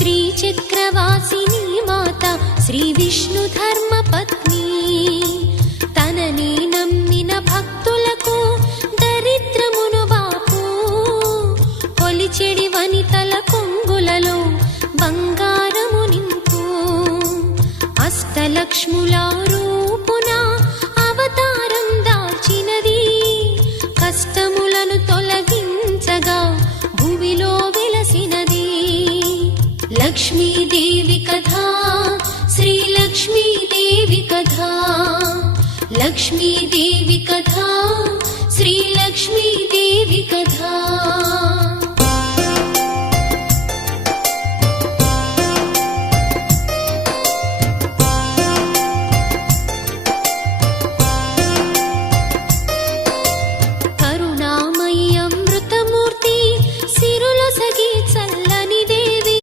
శ్రీచక్రవాసిని మాత శ్రీ విష్ణు ధర్మ పత్ని తనని నమ్మిన భక్తులకు దరిద్రమును బాపు కొలిచెడి వనితల కొంగులలో బంగారము నింపు అష్టలక్ష్ముల రూపున అవతారం దాల్చినది కష్టములను తొలగించగా భూమిలో వెలసినది లక్ష్మీదేవి కథా శ్రీ లక్ష్మీదేవి కథా లక్ష్మీదేవి కథా శ్రీ లక్ష్మీదేవి కథా